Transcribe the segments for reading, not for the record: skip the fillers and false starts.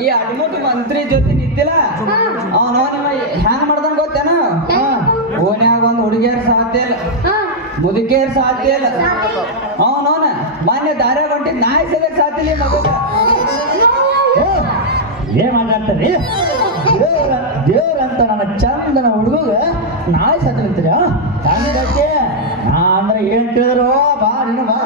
ಈ ಅಡ್ಮುಟ್ ಮಂತ್ರಿ ಜೊತೆ ನಿಂತಿಲ್ಲ ಅವನು ನಿಮ್ಮ ಹ್ಯಾಂಗ ಮಾಡ್ದಾನ ಗೊತ್ತೇನ ಓನ್ಯಾಗ ಒಂದು ಹುಡುಗಿಯರ್ ಸಾಧ್ಯ ಇಲ್ಲ ಮುದುಕಿಯರ್ ಸಾಧ್ಯ ಇಲ್ಲ ಅವನವನ ಮಾನ್ಯ ದಾರ್ಯಾಗ ಹೊಂಟಿ ನಾಯಿ ಸಲಕ್ ಸಾಧ್ಯ ಮಗ ಏನ್ ಮಾತಾಡ್ತಾರಿ ದೇವ್ರಂತ ನನ್ನ ಚಂದನ ಹುಡುಗ ನಾಳೆ ಸತ್ತಿ ನಿಂತೀರ ಹಂಗತ್ತೆ ನಾ ಅಂದ್ರೆ ಏನ್ ತಿಳಿದ್ರು ಬಾ ನೀನು ಬಾ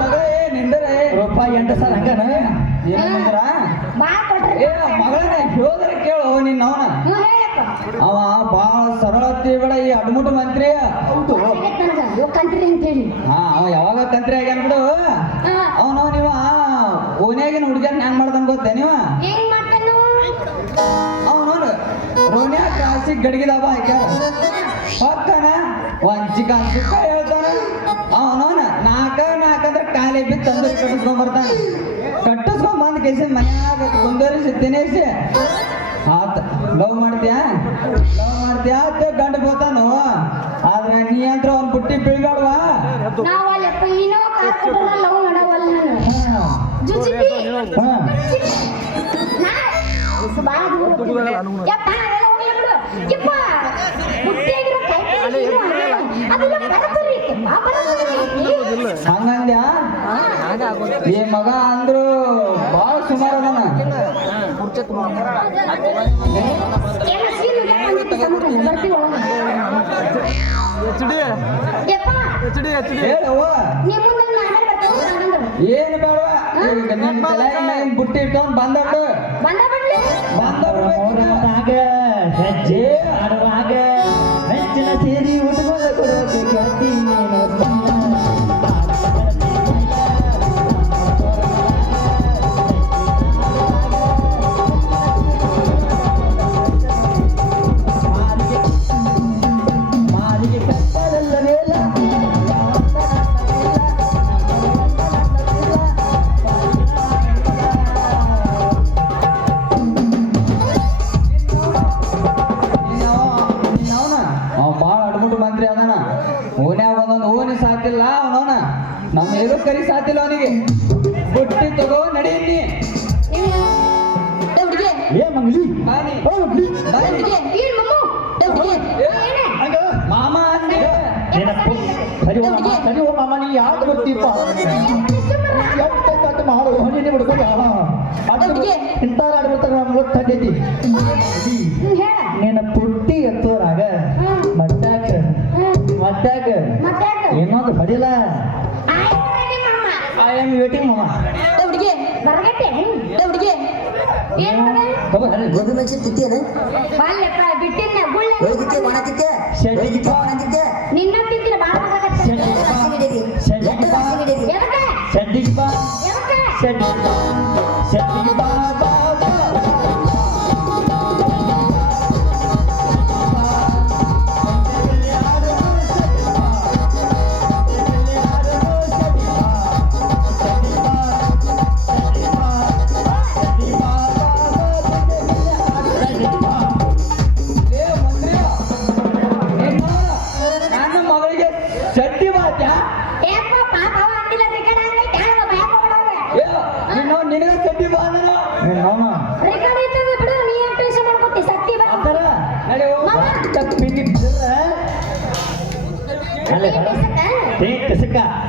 ಮಗಳೇ ನಿಂದರೆ ರೂಪಾಯಿ 8 ಸಾವಿರ ಹಂಗನ ಏನಂದ್ರ ಮಗಳನ್ನ ಹೇಳಿದ್ರೆ ಕೇಳು ನಿನ್ನ ಅವ ಬಾಳ ಸರಳತಿ ಬೇಡ ಈ ಅಡ್ಮುಟ್ ಮಂತ್ರಿ ಹೌದು ಹಾ ಅವ ಯಾವಾಗ ಕಂತ್ರಿ ಆಗ್ಯಾನ ಬಿಡು ಅವನು ನೀವ ಓನ್ಯಾಗಿನ ಹುಡುಗಿಯರ್ ಹ್ಯಾಂಗ್ ಮಾಡ್ತಾನ ಗೊತ್ತೇ ನೀವ ಅವನು ರೋನ್ಯಾಗ ಕಾಸಿ ಗಡಿಗಿದಾವ ಹಾಕ್ಯಾರ ಹೊಕ್ಕನ ವಂಚಿಕ ಅಂಚಿಕ ಹೇಳ್ತಾನ ಅವನವನ ನಾಲ್ಕಂದ್ರೆ ಕಾಲಿ ಬಿತ್ತು ತಂದೂರಿ ಕಟ್ಟಿಸ್ಕೊಂಡ್ ಬರ್ತಾನ ಕಟ್ಟಿಸ್ಕೊಂಡ್ ಬಂದ್ ಕೇಸಿ ಮನ್ಯಾಗ ಕುಂದರಿಸಿ ತಿನ್ನಿಸಿ ಆತ ಲವ್ ಮಾಡ್ತೀಯಾ ಅಂತ ಗಂಡ ಬೋತಾನು ಆದ್ರೆ ನೀ ಅಂತ ಅವ್ನ ಬುಟ್ಟಿ ಬೀಳ್ಬೇಡವಾ ಹಂಗಂದ್ಯಾ ಈ ಮಗ ಅಂದ್ರು ಬಾಳ ಸುಮಾರು ಅದಾನ ಹೇಳವ್ವ ಏನು ಬೇಡವಾ ಬುಟ್ಟಿ ಇಟ್ಕೊಂಡ್ ಬಂದಾಗ ಹೆಜ್ಜೆ ಆಡುವಾಗ ಹೆಚ್ಚಿನ ಸೇರಿ ಉಟ್ಕೊಂಡು ಕೊಡೋಕೆ ಕತ್ತಿ ನಮ್ಮ ಎಲ್ಲೂ ಕರಿ ಸಾತಿಲ್ಲ ಅವನಿಗೆ ಬುಟ್ಟಿ ತಗೋ ನಡೀನಿ ಮಾಮ ಮಾಮ ನೀ ಯಾಕೆ ಗೊತ್ತಿಪ್ಪ ಮಾಡು ನೀನೆ ಬಿಡ್ಕೊಂಡು ಇಂಥ ಆಡ್ಬಿಡ್ತಾರ ನಮ್ಗೆ ಗೊತ್ತಾಗೈತಿ ನೀನು ಪುಟ್ಟಿ ಎತ್ತೋರಾಗ ಮತ್ತಾಕ ಇನ್ನೊಂದು ಹೊಡಿಲ್ಲ ಐ ಆಮ್ ವೇಟಿಂಗ್ ಮಾಮ ಗೋಬಿ ಮೆಣಸಿನ ತಿತ್ತೇನ ಹೋಗಿತ್ತೆ ಒಣತಿತ್ತೆ ಒಣತಿತ್ತೆ ನಿನ್ನ ತಿಂದಿಲ್ಲ ಬಾಳ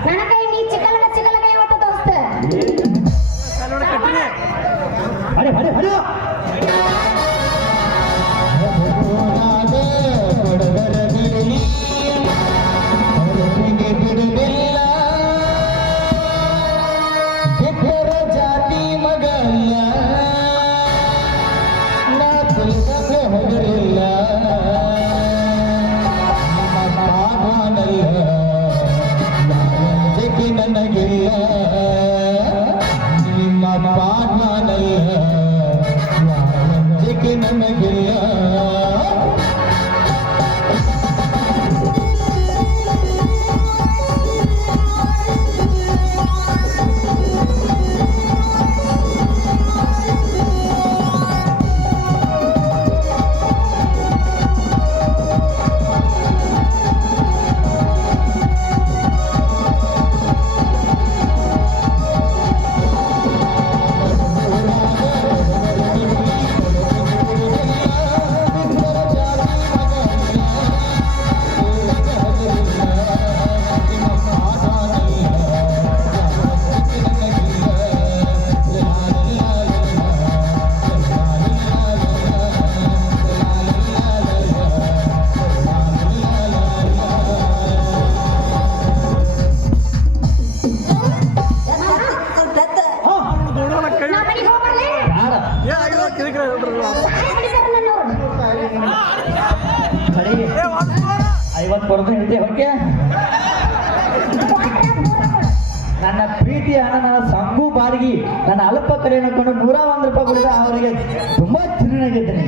ನನಗೆ ನೀ ಚಿಕ್ಕಲ ಕೈ ಹೊತ್ತ ದೋಸ್ತ 50 ಕೊಡೋದು ಹೇಳ್ತೇವೆ ಓಕೆ ನನ್ನ ಪ್ರೀತಿ ಹಣ ನನ್ನ ಸಂಗು ಬಾಡಿಗೆ ನನ್ನ ಅಲ್ಪ ಕಡೆ ನೋಡ್ಕೊಂಡು 101 ರೂಪಾಯಿ ಕೊಡಿದ ಅವರಿಗೆ ತುಂಬಾ ಚಿನ್ನವಾಗಿದ್ದೇನೆ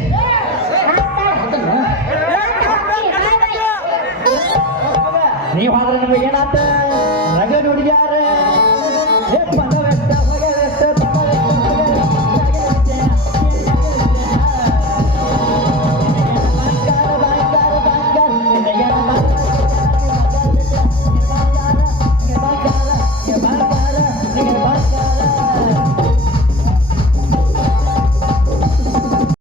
ನೀವು ಆದ್ರೆ ನಮಗೆ ಏನಾತ ರಗ ನುಡಿಯಾರ